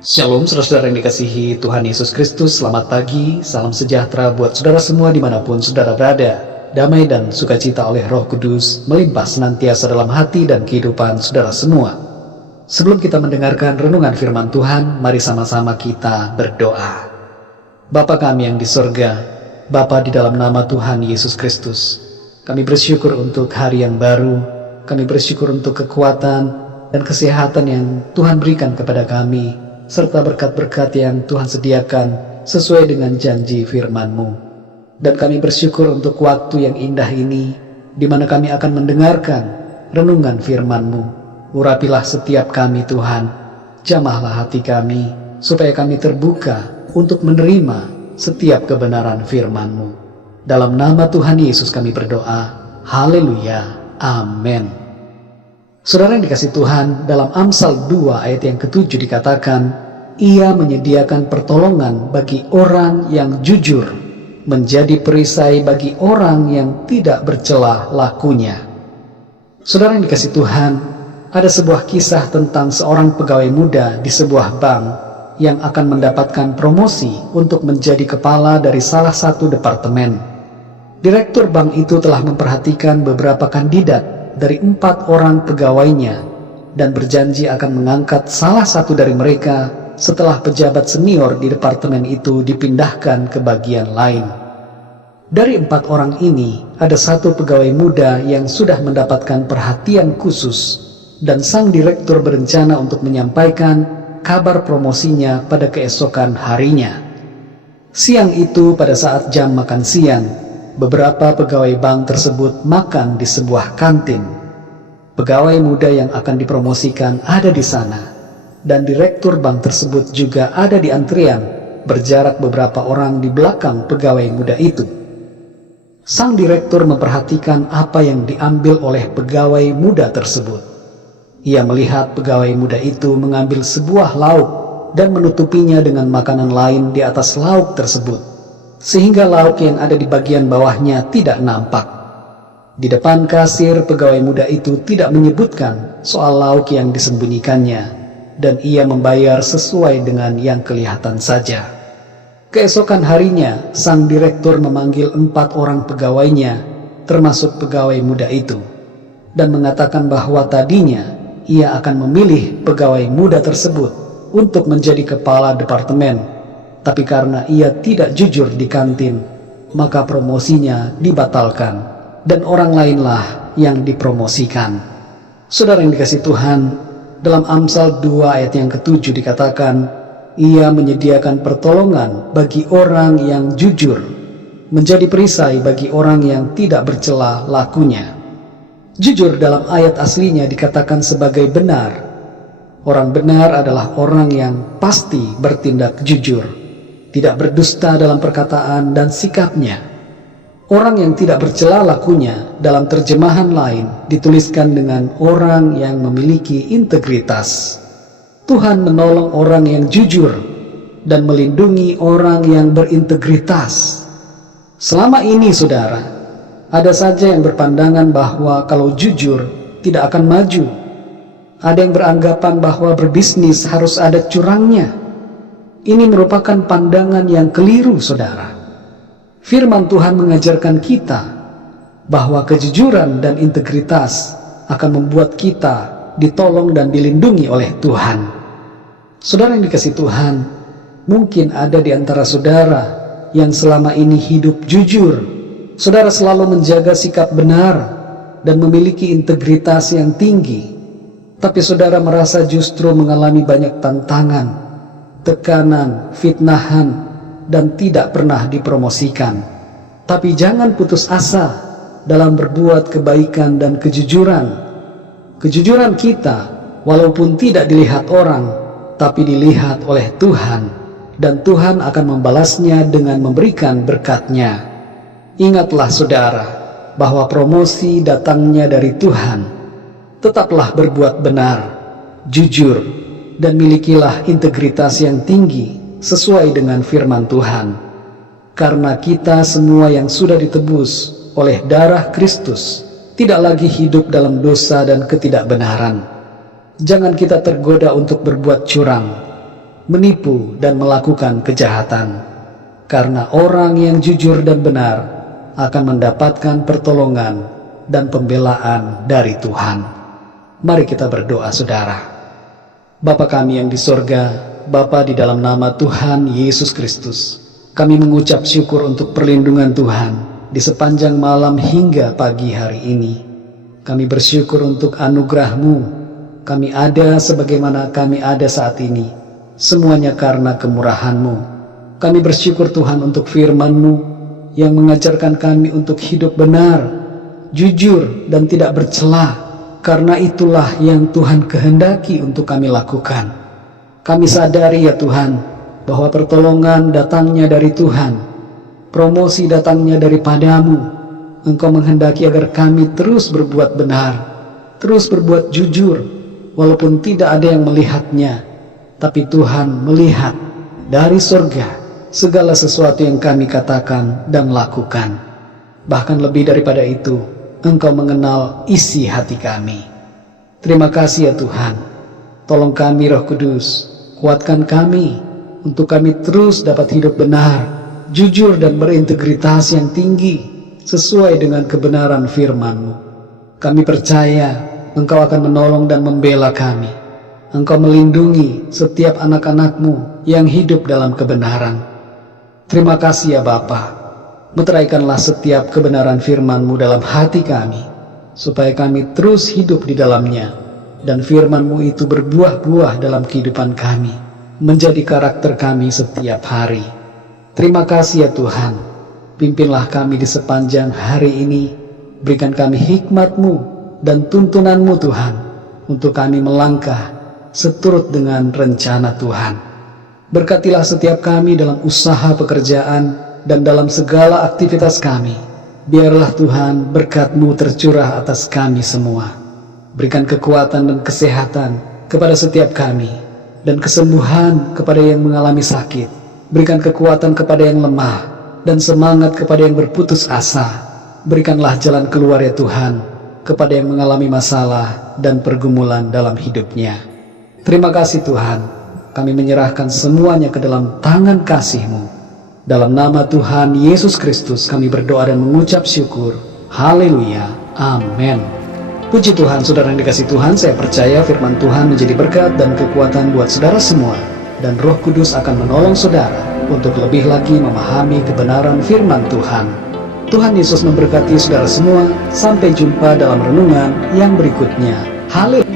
Shalom saudara-saudara yang dikasihi Tuhan Yesus Kristus. Selamat pagi, salam sejahtera buat saudara semua dimanapun saudara berada. Damai dan sukacita oleh Roh Kudus melimpah senantiasa dalam hati dan kehidupan saudara semua. Sebelum kita mendengarkan renungan firman Tuhan, mari sama-sama kita berdoa. Bapa kami yang di sorga, Bapa di dalam nama Tuhan Yesus Kristus, kami bersyukur untuk hari yang baru, kami bersyukur untuk kekuatan dan kesehatan yang Tuhan berikan kepada kami, serta berkat-berkat yang Tuhan sediakan sesuai dengan janji firman-Mu. Dan kami bersyukur untuk waktu yang indah ini, di mana kami akan mendengarkan renungan firman-Mu. Urapilah setiap kami Tuhan, jamahlah hati kami, supaya kami terbuka untuk menerima setiap kebenaran firman-Mu. Dalam nama Tuhan Yesus kami berdoa, haleluya, amin. Saudara yang dikasih Tuhan, dalam Amsal 2 ayat yang ke-7 dikatakan, Ia menyediakan pertolongan bagi orang yang jujur, menjadi perisai bagi orang yang tidak bercela lakunya. Saudara yang dikasih Tuhan, ada sebuah kisah tentang seorang pegawai muda di sebuah bank yang akan mendapatkan promosi untuk menjadi kepala dari salah satu departemen. Direktur bank itu telah memperhatikan beberapa kandidat dari 4 orang pegawainya dan berjanji akan mengangkat salah satu dari mereka setelah pejabat senior di departemen itu dipindahkan ke bagian lain. Dari 4 orang ini, ada satu pegawai muda yang sudah mendapatkan perhatian khusus dan sang direktur berencana untuk menyampaikan kabar promosinya pada keesokan harinya. Siang itu, pada saat jam makan siang, beberapa pegawai bank tersebut makan di sebuah kantin. Pegawai muda yang akan dipromosikan ada di sana, dan direktur bank tersebut juga ada di antrian, berjarak beberapa orang di belakang pegawai muda itu. Sang direktur memperhatikan apa yang diambil oleh pegawai muda tersebut. Ia melihat pegawai muda itu mengambil sebuah lauk dan menutupinya dengan makanan lain di atas lauk tersebut, sehingga lauk yang ada di bagian bawahnya tidak nampak. Di depan kasir, pegawai muda itu tidak menyebutkan soal lauk yang disembunyikannya, dan ia membayar sesuai dengan yang kelihatan saja. Keesokan harinya, sang direktur memanggil 4 orang pegawainya, termasuk pegawai muda itu, dan mengatakan bahwa tadinya ia akan memilih pegawai muda tersebut untuk menjadi kepala departemen, tapi karena ia tidak jujur di kantin, maka promosinya dibatalkan, dan orang lainlah yang dipromosikan. Saudara yang dikasih Tuhan, dalam Amsal 2 ayat yang ke-7 dikatakan, Ia menyediakan pertolongan bagi orang yang jujur, menjadi perisai bagi orang yang tidak bercela lakunya. Jujur dalam ayat aslinya dikatakan sebagai benar. Orang benar adalah orang yang pasti bertindak jujur, tidak berdusta dalam perkataan dan sikapnya. Orang yang tidak bercela lakunya dalam terjemahan lain dituliskan dengan orang yang memiliki integritas. Tuhan menolong orang yang jujur dan melindungi orang yang berintegritas. Selama ini saudara, ada saja yang berpandangan bahwa kalau jujur tidak akan maju. Ada yang beranggapan bahwa berbisnis harus ada curangnya. Ini merupakan pandangan yang keliru, saudara. Firman Tuhan mengajarkan kita bahwa kejujuran dan integritas akan membuat kita ditolong dan dilindungi oleh Tuhan. Saudara yang dikasih Tuhan, mungkin ada di antara saudara yang selama ini hidup jujur. Saudara selalu menjaga sikap benar dan memiliki integritas yang tinggi. Tapi saudara merasa justru mengalami banyak tantangan, tekanan, fitnahan, dan tidak pernah dipromosikan. Tapi jangan putus asa dalam berbuat kebaikan dan kejujuran. Kejujuran kita, walaupun tidak dilihat orang, tapi dilihat oleh Tuhan, dan Tuhan akan membalasnya dengan memberikan berkat-Nya. Ingatlah saudara, bahwa promosi datangnya dari Tuhan. Tetaplah berbuat benar, jujur, dan milikilah integritas yang tinggi sesuai dengan firman Tuhan. Karena kita semua yang sudah ditebus oleh darah Kristus tidak lagi hidup dalam dosa dan ketidakbenaran. Jangan kita tergoda untuk berbuat curang, menipu dan melakukan kejahatan. Karena orang yang jujur dan benar akan mendapatkan pertolongan dan pembelaan dari Tuhan. Mari kita berdoa, saudara. Bapa kami yang di sorga, Bapa, di dalam nama Tuhan Yesus Kristus, kami mengucap syukur untuk perlindungan Tuhan di sepanjang malam hingga pagi hari ini. Kami bersyukur untuk anugerah-Mu. Kami ada sebagaimana kami ada saat ini, semuanya karena kemurahan-Mu. Kami bersyukur Tuhan untuk firman-Mu yang mengajarkan kami untuk hidup benar, jujur dan tidak bercela, karena itulah yang Tuhan kehendaki untuk kami lakukan. Kami sadari ya Tuhan, bahwa pertolongan datangnya dari Tuhan, promosi datangnya daripada-Mu. Engkau menghendaki agar kami terus berbuat benar, terus berbuat jujur, walaupun tidak ada yang melihatnya, tapi Tuhan melihat dari surga segala sesuatu yang kami katakan dan lakukan. Bahkan lebih daripada itu, Engkau mengenal isi hati kami. Terima kasih ya Tuhan. Tolong kami Roh Kudus, kuatkan kami untuk kami terus dapat hidup benar, jujur dan berintegritas yang tinggi sesuai dengan kebenaran firman-Mu. Kami percaya Engkau akan menolong dan membela kami. Engkau melindungi setiap anak-anak-Mu yang hidup dalam kebenaran. Terima kasih ya Bapa. Meteraikanlah setiap kebenaran firman-Mu dalam hati kami, supaya kami terus hidup di dalamnya, dan firman-Mu itu berbuah-buah dalam kehidupan kami, menjadi karakter kami setiap hari. Terima kasih ya Tuhan. Pimpinlah kami di sepanjang hari ini. Berikan kami hikmat-Mu dan tuntunan-Mu Tuhan, untuk kami melangkah seturut dengan rencana Tuhan. Berkatilah setiap kami dalam usaha pekerjaan dan dalam segala aktivitas kami. Biarlah Tuhan berkat-Mu tercurah atas kami semua. Berikan kekuatan dan kesehatan kepada setiap kami, dan kesembuhan kepada yang mengalami sakit. Berikan kekuatan kepada yang lemah, dan semangat kepada yang berputus asa. Berikanlah jalan keluar ya Tuhan kepada yang mengalami masalah dan pergumulan dalam hidupnya. Terima kasih Tuhan. Kami menyerahkan semuanya ke dalam tangan kasih-Mu. Dalam nama Tuhan Yesus Kristus kami berdoa dan mengucap syukur. Haleluya. Amin. Puji Tuhan, saudara yang dikasih Tuhan, saya percaya firman Tuhan menjadi berkat dan kekuatan buat saudara semua. Dan Roh Kudus akan menolong saudara untuk lebih lagi memahami kebenaran firman Tuhan. Tuhan Yesus memberkati saudara semua. Sampai jumpa dalam renungan yang berikutnya. Haleluya.